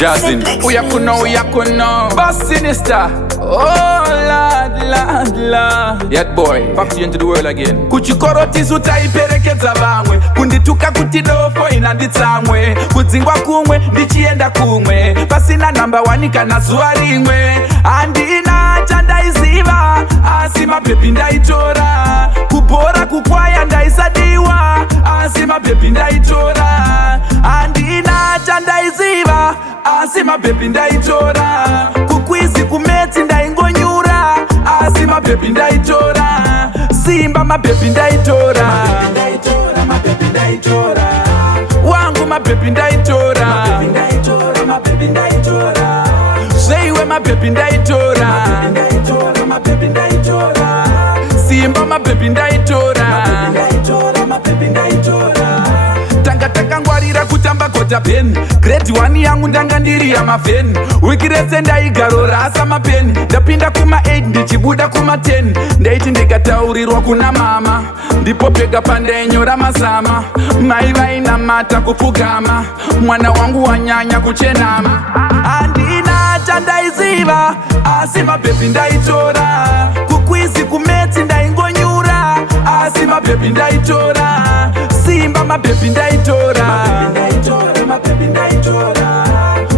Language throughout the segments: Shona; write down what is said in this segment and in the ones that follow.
Jazzin. We are kuno. Boss sinister. Oh, lad. Yet boy, back to you into the world again. Kuchikoroti sutaiperekeza vamwe. Kundituka kutidofo inanditsamwe. Kudzingwa kumwe, ndichienda kumwe. Pasina number one kana zuwa rimwe. Andina chandaiziva, asi mabhebi ndaitora. Kubora kukwaya ndaisadiwa, asi mabhebi ndaitora. Andina chandaiziva, asi mabhebi ndaitora. Kukwizi kumetsi ndaingonyura, asi mabhebi ndaitora. Simba mabhebi ndaitora. Mabhebi ndaitora. Wangu mabhebi ndaitora. Mabhebi ndaitora. Zeiwe mabhebi ndaitora. Mabhebi ndaitora. Simba mabhebi ndaitora. Mabhebi ndaitora. Tanga ngwarira kutamba kota pen. Grade 1 yangu ndanga ndiri ya mafen. Wiki rese ndaigarora asa mapen. Ndapinda kuma 8 ndichibuda kuma 10. Ndaiti ndikataurirwa kuna mama. Ndipo pega pandenyora mazama. Mai vainamata kupfugama. Mwana wangu wanyanya kuchenama. Andina chandaiziva, asi mabhebi ndaitora. Kukwizi kumetsi ndaingonyura, asi mabhebi ndaitora. Simba mabhebi ndaitora. Mabhebi ndaitora.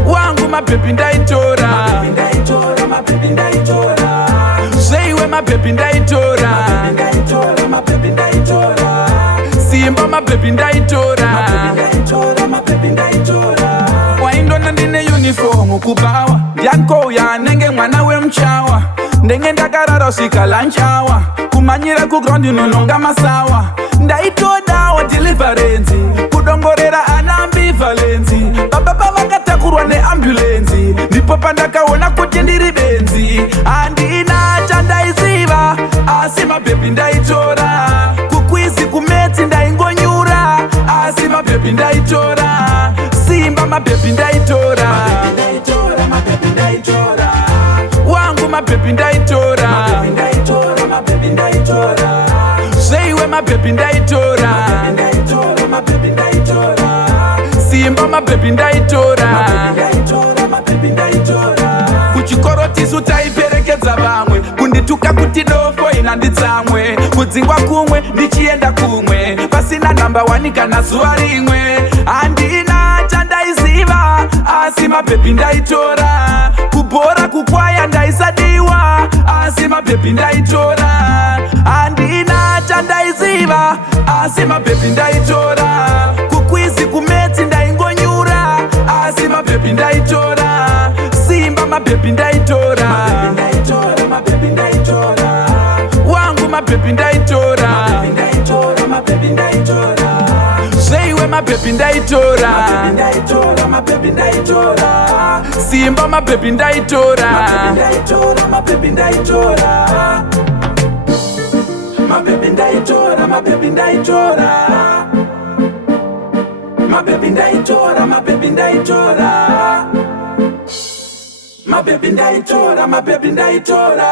Wangu mabhebi ndaitora. Mabhebi ndaitora. Zeiwe mabhebi ndaitora. Mabhebi ndaitora. Simba mabhebi ndaitora. Mabhebi ndaitora. Waindona ndine uniform kubawa. Ndiankouya nenge mwana wemchawa. Ndenge ndakarara usvika lanchawa. Kumanyira kuground inononga masawa. Ndaitodawa deliverance. Kudongorera ana ambivalence. Baba pavakatakurwa neambulensi. Ndipo pandakaona kuti ndiri benzi. Andina chandaiziva, asi mabhebi ndaitora. Kukwizi kumetsi ndaingonyura, asi mabhebi ndaitora. Simba mabhebi ndaitora. Mabhebi ndaitora. Wangu mabhebi ndaitora. Mabhebi ndaitora. Zeiwe mabhebi ndaitora. Mabhebi ndaitora. Simba mabhebi ndaitora. Mabhebi ndaitora. Kuchikoroti sutaiperekedza vamwe. Kundituka kutidofo inanditsamwe. Kudzingwa kumwe, ndichienda kumwe. Pasina number 1 kana zuwa rimwe. Andina chandaiziva, asi mabhebi ndaitora. Kubora kukwaya ndaisadiwa, asi mabhebi ndaitora. Andina chandaiziva, asi mabhebi ndaitora. Kukwizi kumetsi ndaingonyura, asi mabhebi ndaitora. Simba mabhebi ndaitora. Mabhebi ndaitora. Wangu mabhebi ndaitora. Mabhebi ndaitora. Zeiwe mabhebi ndaitora. Mabhebi ndaitora. Simba mabhebi ndaitora. Mabhebi ndaitora. Mabhebi ndaitora. Mabhebi ndaitora. Mabhebi ndaitora. Mabhebi ndaitora. Mabhebi ndaitora. Mabhebi ndaitora.